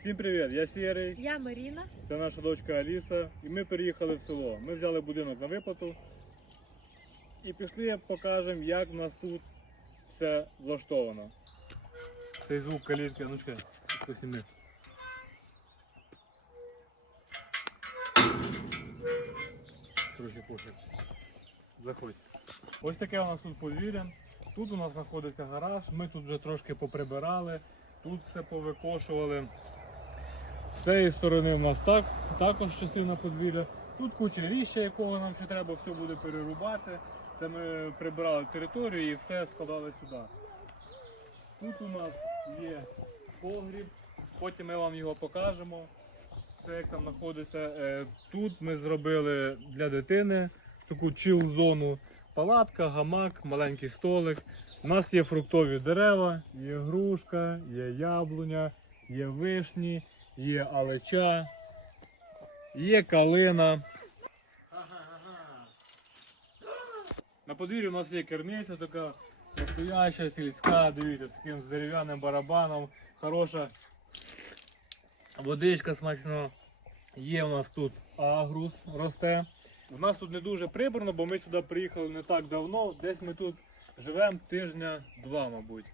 Всім привіт, я Сірий, Я Маріна. це наша дочка Аліса, і ми переїхали в село. Ми взяли будинок на виплату і пішли покажемо, як в нас тут все влаштовано. Цей звук калітки, ну чекай, хтось іме. Короче, пофіг. Заходь. Ось таке у нас тут подвір'я. Тут у нас знаходиться гараж, ми тут вже трошки поприбирали, тут все повикошували. З цієї сторони у нас так, також частина подвір'я. Тут куча ріща, якого нам ще треба все буде перерубати. Це ми прибирали територію і все складали сюди. Тут у нас є погріб, потім ми вам його покажемо. Це як там знаходиться. Е, Тут ми зробили для дитини таку чил-зону. Палатка, гамак, маленький столик. У нас є фруктові дерева, є грушка, є яблуня, є вишні, є алеча, є калина. На подвір'ї у нас є керниця така настояща, сільська, дивіться, з таким дерев'яним барабаном, хороша водичка смачна. Є у нас тут агрус росте. У нас тут не дуже прибрано, бо ми сюди приїхали не так давно. Десь ми тут живемо тижня два, мабуть.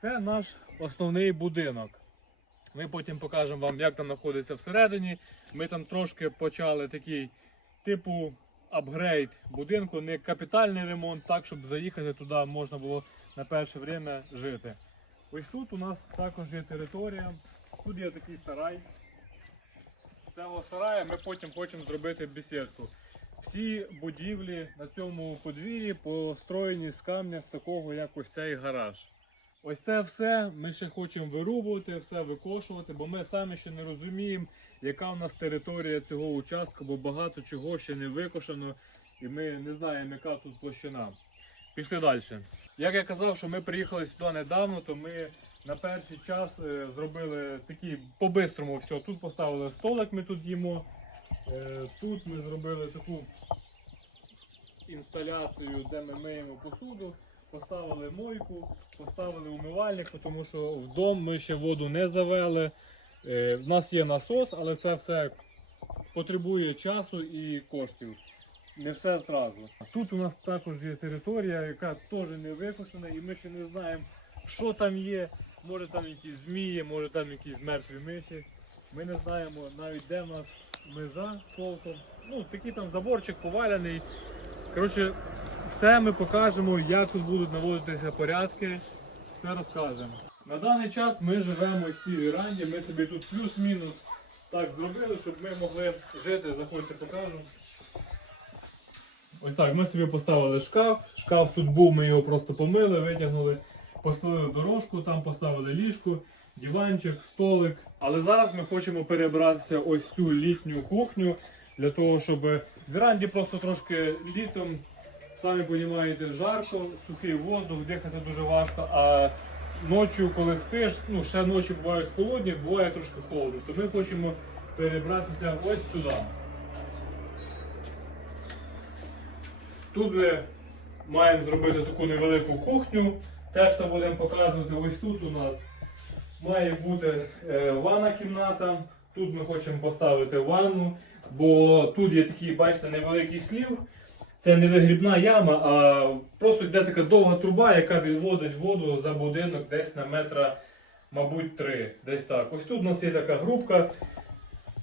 Це наш основний будинок. Ми потім покажемо вам, як там знаходиться всередині. Ми там трошки почали такий типу апгрейд будинку, не капітальний ремонт, так, щоб заїхати туди можна було на перше время жити. Ось тут у нас також є територія. Тут є такий сарай. З цього сараю ми потім хочемо зробити бесідку. Всі будівлі на цьому подвір'ї построєні з камня з такого, як ось цей гараж. Ось це все ми ще хочемо вирубувати, все викошувати, бо ми самі ще не розуміємо, яка у нас територія цього участку, бо багато чого ще не викошено, і ми не знаємо, яка тут площина. Пішли далі. Як я казав, що ми приїхали сюди недавно, то ми на перший час е, зробили такий по-бистрому все. Тут поставили столик, ми тут їмо. Е, Тут ми зробили таку інсталяцію, де ми миємо посуду, поставили мойку, поставили умивальник, тому що вдома ми ще воду не завели. Е, В нас є насос, але це все потребує часу і коштів. Не все зразу. Тут у нас також є територія, яка теж не викошена, і ми ще не знаємо, що там є. Може там якісь змії, може там якісь мертві миші. Ми не знаємо навіть де в нас межа толком. Ну, такий там заборчик поваляний. Коротше, все ми покажемо, як тут будуть наводитися порядки. Все розкажемо. На даний час ми живемо в цій віранді. Ми собі тут плюс-мінус так зробили, щоб ми могли жити. Заходьте, покажу. Ось так, ми собі поставили шкаф. Шкаф тут був, ми його просто помили, витягнули, поставили дорожку, там поставили ліжко, диванчик, столик. Але зараз ми хочемо перебратися ось цю літню кухню для того, щоб в просто трошки літом, самі розумієте, жарко, сухий воздух, дихати дуже важко. А ночі, коли спиш, ну ще ночі бувають холодні, буває трошки холодно. То ми хочемо перебратися ось сюди. Тут ми маємо зробити таку невелику кухню. Теж це будемо показувати. Ось тут у нас має бути е, ванна кімната. Тут ми хочемо поставити ванну, бо тут є такий, бачите, невеликий слів. Це не вигрібна яма, а просто йде така довга труба, яка відводить воду за будинок десь на метра, мабуть, три. Десь так. Ось тут у нас є така грубка.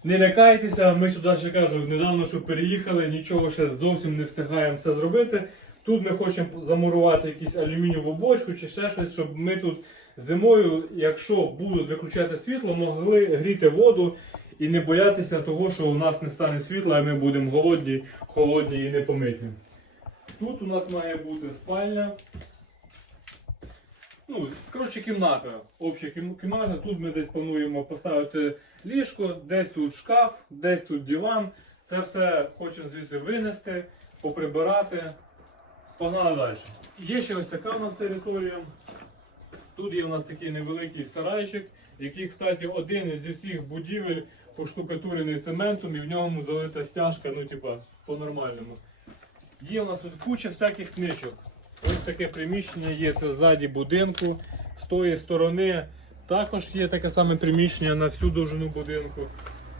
Не лякайтеся, ми сюди ще кажу, недавно що переїхали, нічого ще зовсім не встигаємо все зробити. Тут ми хочемо замурувати якусь алюмінієву бочку чи ще щось, щоб ми тут зимою, якщо будуть виключати світло, могли гріти воду і не боятися того, що у нас не стане світла, а ми будемо голодні, холодні і непомитні. Тут у нас має бути спальня. Ну, коротше, кімната. Обща кімната. Тут ми десь плануємо поставити ліжко, десь тут шкаф, десь тут диван. Це все хочемо звідси винести, поприбирати. Погнали далі. Є ще ось така у нас територія. Тут є у нас такий невеликий сарайчик, який, кстати, один із всіх будівель поштукатурений цементом і в ньому залита стяжка, ну, типа, по-нормальному. Є у нас тут куча всяких книжок. Ось таке приміщення є, це ззаді будинку. З тої сторони також є таке саме приміщення на всю довжину будинку.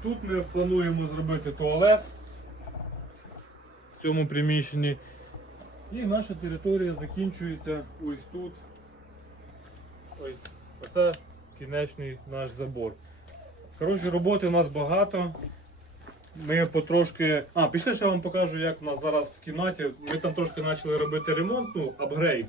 Тут ми плануємо зробити туалет в цьому приміщенні. І наша територія закінчується ось тут. Ось оце кінечний наш забор. Коротше, роботи у нас багато. Ми потрошки. А, після я вам покажу, як у нас зараз в кімнаті. Ми там трошки почали робити ремонт, ну, апгрейд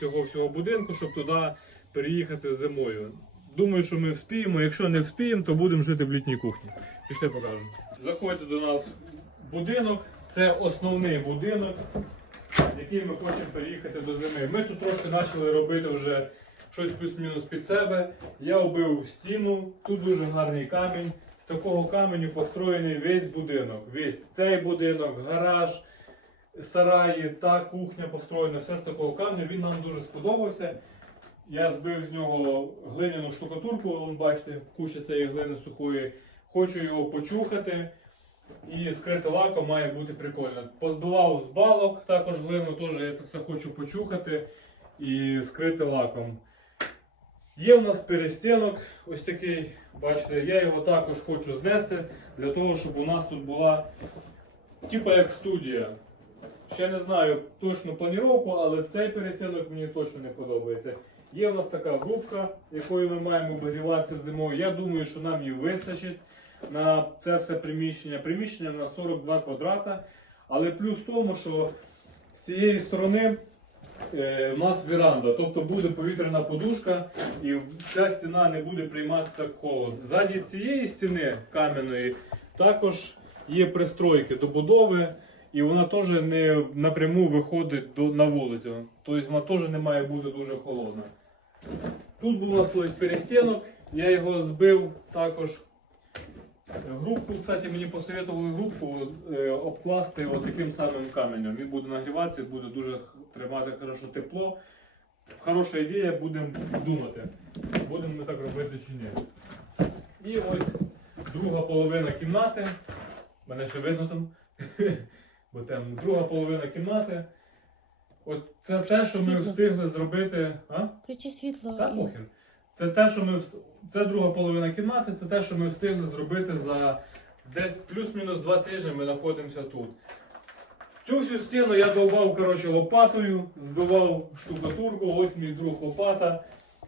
цього всього будинку, щоб туди переїхати зимою. Думаю, що ми вспіємо. Якщо не вспіємо, то будемо жити в літній кухні. Пішли покажемо. Заходьте до нас в будинок. Це основний будинок, який ми хочемо переїхати до зими. Ми тут трошки почали робити вже щось плюс-мінус під себе. Я оббив стіну, тут дуже гарний камінь. З такого каменю построєний весь будинок. Весь цей будинок, гараж, сараї, та кухня построєна, все з такого каменю. Він нам дуже сподобався. Я збив з нього глиняну штукатурку, вон бачите, куча цієї глини сухої. Хочу його почухати. І скрити лаком має бути прикольно. Позбивав з балок також глину, теж я це все хочу почухати і скрити лаком. Є у нас перестінок, ось такий, бачите, я його також хочу знести для того, щоб у нас тут була типа як студія. Ще не знаю точну планіровку, але цей перестінок мені точно не подобається. Є у нас така грубка, якою ми маємо обігріватися зимою. Я думаю, що нам її вистачить на це все приміщення. Приміщення на 42 квадрата. Але плюс в тому, що з цієї сторони е, у нас віранда, тобто буде повітряна подушка, і ця стіна не буде приймати так холод. Ззаді цієї стіни кам'яної також є пристройки до будови, і вона теж не напряму виходить до, на вулицю. Тобто вона теж не має бути дуже холодна. Тут був у нас колись перестінок, я його збив також. Групу, кстати, мені посоветували групу е, обкласти от таким самим каменем. Він буде нагріватися, буде дуже тримати хорошо тепло. Хороша ідея, будемо думати, будемо ми так робити чи ні. І ось друга половина кімнати. Мене ще видно там. Бо там друга половина кімнати. От це те, що ми встигли зробити. А? Включи світло. Та похер. Це те, що ми це друга половина кімнати, це те, що ми встигли зробити за десь плюс-мінус два тижні ми знаходимося тут. Цю всю стіну я довбав коротше, лопатою, збивав штукатурку, ось мій друг лопата.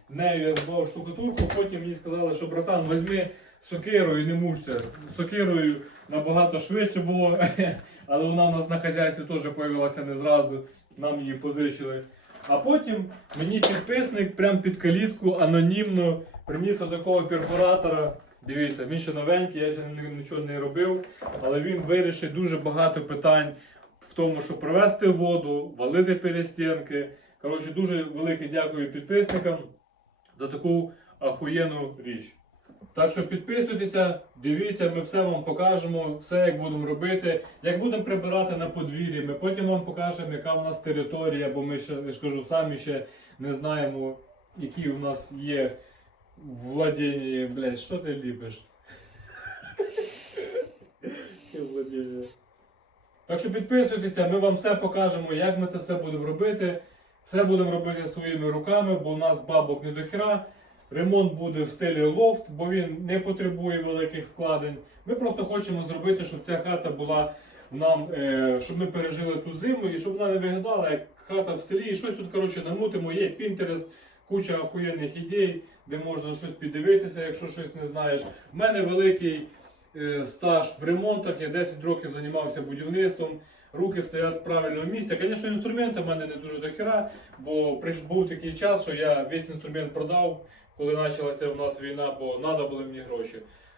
Нею я збивав штукатурку, потім мені сказали, що братан, візьми сокиру і не мучся. Сокирою набагато швидше було, але вона у нас на хазяйстві теж з'явилася не зразу, нам її позичили. А потім мені підписник прямо під калітку анонімно приніс такого перфоратора. Дивіться, він ще новенький, я ще нічого не робив, але він вирішить дуже багато питань в тому, щоб привезти воду, валити перестінки. Коротше, дуже велике дякую підписникам за таку ахуєнну річ. Так що підписуйтеся, дивіться, ми все вам покажемо, все як будемо робити, як будемо прибирати на подвір'ї. Ми потім вам покажемо, яка у нас територія, бо ми ще, я ж кажу, самі ще не знаємо, які у нас є владіння. Блять, що ти ліпиш? Яке владіння? Так що підписуйтеся, ми вам все покажемо, як ми це все будемо робити. Все будемо робити своїми руками, бо у нас бабок не до хіра. Ремонт буде в стилі лофт, бо він не потребує великих вкладень. Ми просто хочемо зробити, щоб ця хата була нам, е, щоб ми пережили ту зиму і щоб вона не виглядала як хата в селі. І щось тут коротше намутимо. Є Pinterest, куча охуєнних ідей, де можна щось піддивитися, якщо щось не знаєш. У мене великий стаж в ремонтах. Я 10 років займався будівництвом. Руки стоять з правильного місця. Звісно, інструменти в мене не дуже дохіра, бо був такий час, що я весь інструмент продав, коли почалася в нас війна, бо треба були мені гроші.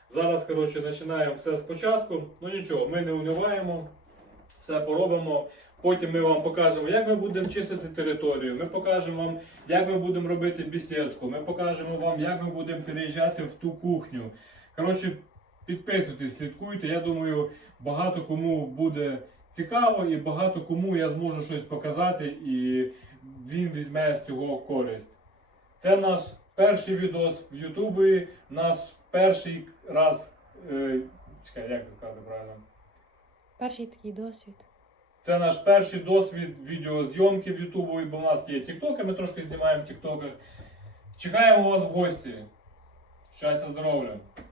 Зараз, коротше, починаємо все спочатку. Ну нічого, ми не униваємо, все поробимо. Потім ми вам покажемо, як ми будемо чистити територію. Ми покажемо вам, як ми будемо робити бесідку. Ми покажемо вам, як ми будемо переїжджати в ту кухню. Коротше, підписуйтесь, слідкуйте. Я думаю, багато кому буде цікаво і багато кому я зможу щось показати, і він візьме з цього користь. Це наш перший відос в Ютубі, наш перший раз. Е, чекай, як це сказати правильно? Перший такий досвід. Це наш перший досвід відеозйомки в Ютубі, бо в нас є тіктоки, ми трошки знімаємо в тіктоках. Чекаємо вас в гості. Щастя, здоров'я!